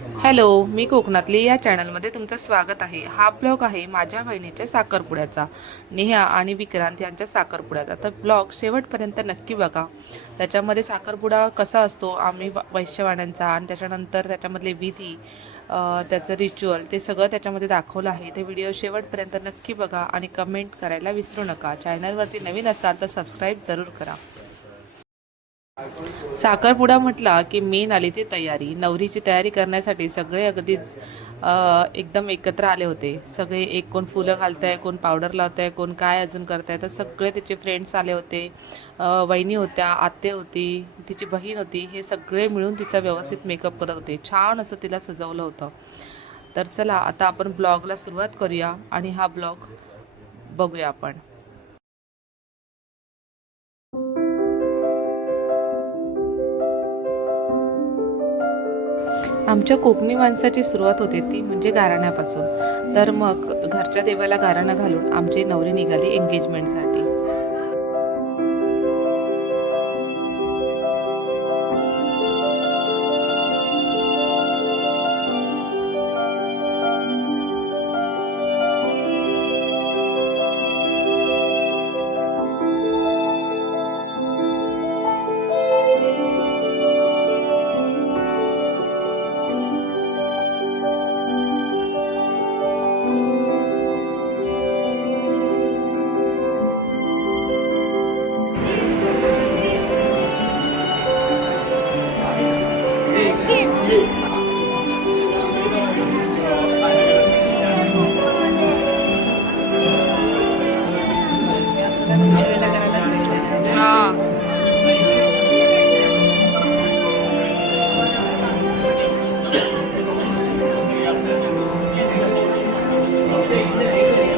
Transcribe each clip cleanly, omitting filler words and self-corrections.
Hello, मी कोकणातली या चॅनलमध्ये तुमचं स्वागत आहे. हा ब्लॉग आहे माझ्या बहिणीच्या साखरपुड्याचा, नेहा आणि विक्रांत यांच्या साखरपुड्याचा. तर ब्लॉग शेवटपर्यंत नक्की बघा. त्याच्यामध्ये साखरपुडा कसा असतो आम्ही वैश्यवाण्यांचा आणि त्याच्यानंतर त्याच्यामधले विधी, त्याचं रिच्युअल ते सगळं त्याच्यामध्ये दाखवलं आहे. ते व्हिडिओ शेवटपर्यंत नक्की बघा आणि कमेंट करायला विसरू नका. चॅनलवरती नवीन असाल तर सबस्क्राईब जरूर करा. साखरपुडा म्हटला की मेन आली ती तयारी. नवरीची तयारी करण्यासाठी सगळे अगदीच एकदम एकत्र आले होते. सगळे एक कोण फुलं घालताय, कोण पावडर लावताय, कोण काय अजून करताय. तर सगळे तिचे फ्रेंड्स आले होते. वहिनी होत्या, आत्या होती, तिची बहीण होती. हे सगळे मिळून तिचा व्यवस्थित मेकअप करत होते. छान असं तिला सजवलं होतं. तर चला आता आपण ब्लॉगला सुरुवात करूया आणि हा ब्लॉग बघूया आपण. आमच्या कोकणी माणसाची सुरुवात होते ती म्हणजे गाराण्यापासून. तर मग घरच्या देवाला गाराणं घालून आमची नवरी निघाली एंगेजमेंटसाठी.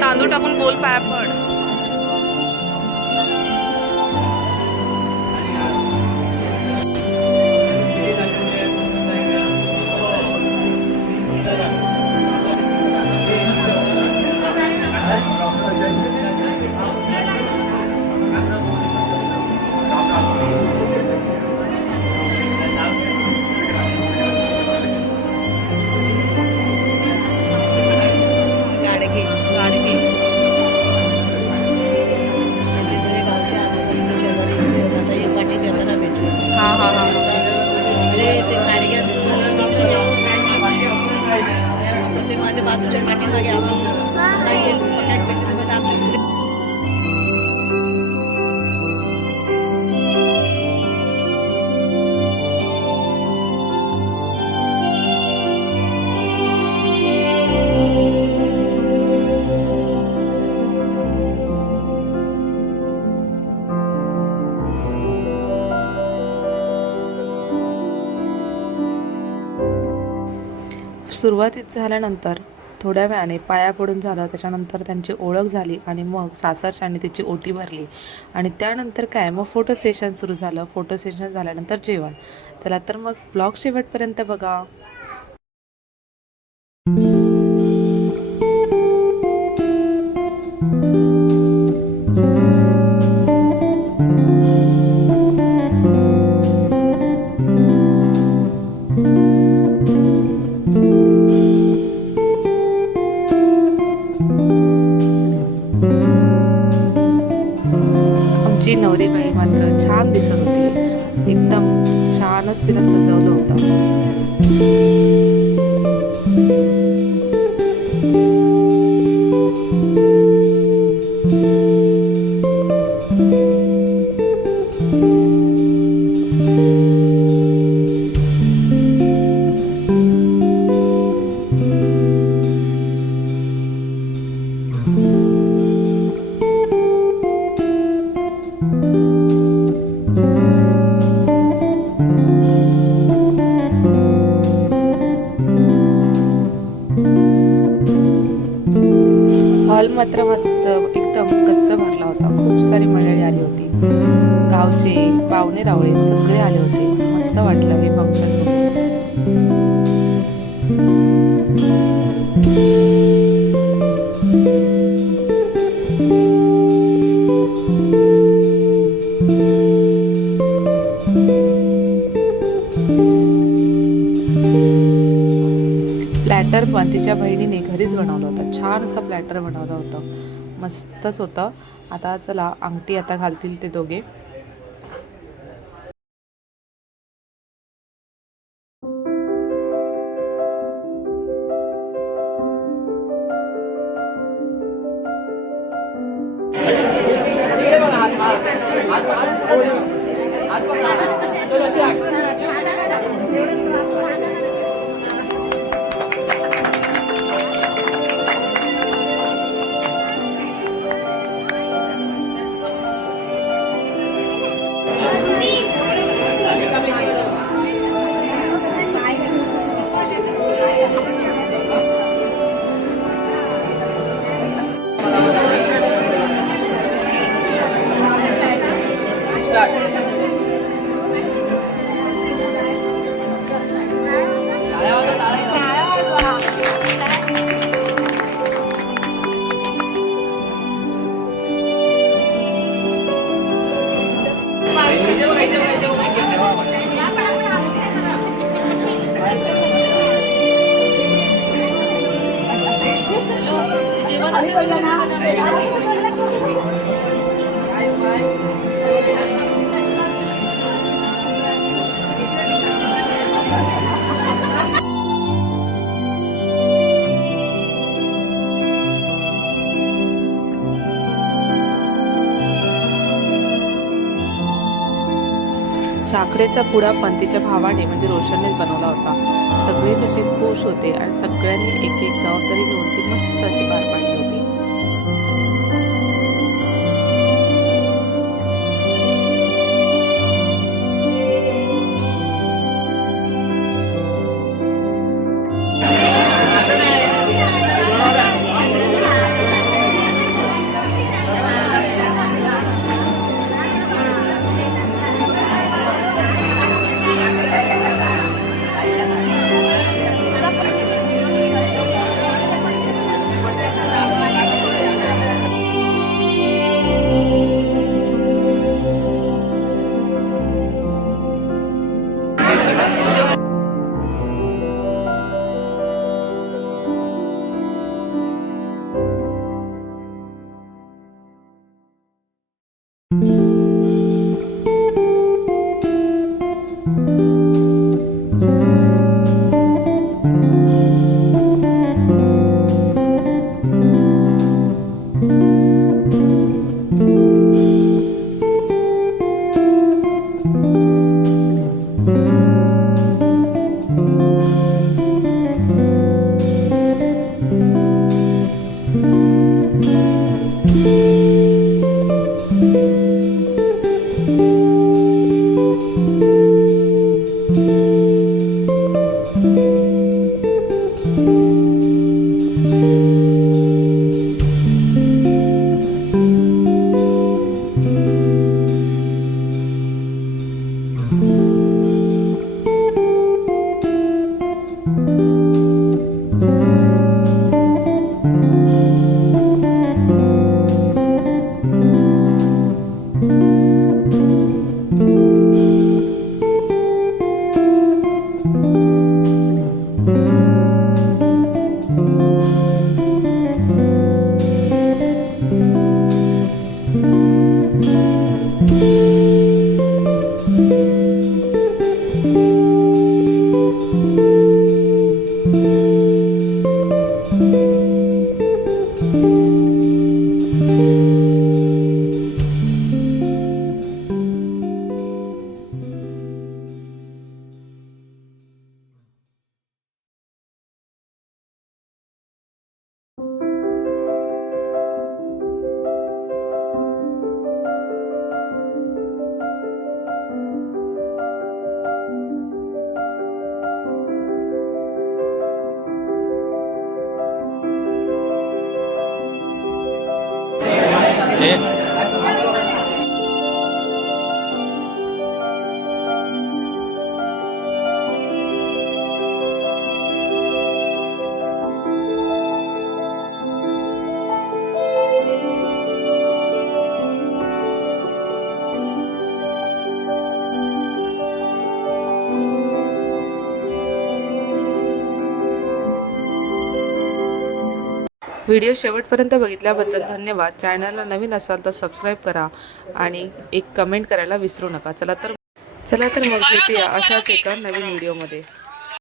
तांदूळ टाकून गोल पाया पड. ते गाडग्यांचं ते माझ्या बाजूच्या पाठीमागे आम्ही सकाळी पक्यात भेटले आमच्या सुरुवातीत झाल्यानंतर थोड्या वेळाने पाया पडून झालं. त्याच्यानंतर त्यांची ओळख झाली आणि मग सासरच्याने तिची ओटी भरली आणि त्यानंतर काय मग फोटो सेशन सुरू झालं. फोटो सेशन झाल्यानंतर जेवण. चला तर मग ब्लॉग शेवटपर्यंत बघा. आमची नवरीबाई मात्र छान दिसत होती. एकदम छानच तिला सजवलं होतं. हॉल मात्र एकदम गच्च भरला होता. खूप सारी मंडळी आली होती. गावचे पाहुणे रावळे सगळे आले होते. मस्त वाटलं हे फंक्शन बघून. प्लॅटर पण तिच्या बहिणीने घरीच बनवलं होतं. छान असं प्लॅटर बनवलं होतं, मस्तच होतं. आता चला अंगठी आता घालतील ते दोघे. साखरेचा पुडा पण तिच्या भावाने म्हणजे रोशननेच बनवला होता. सगळे कसे खुश होते आणि सगळ्यांनी एक एक जबाबदारी घेऊन ती मस्त अशी पार पाडली होती. व्हिडिओ शेवटपर्यंत बघितल्याबद्दल धन्यवाद. चॅनलला नवीन असाल तर सबस्क्राईब करा आणि एक कमेंट करायला विसरू नका. चला तर मग भेटूया अशाच एका नवीन व्हिडिओमध्ये.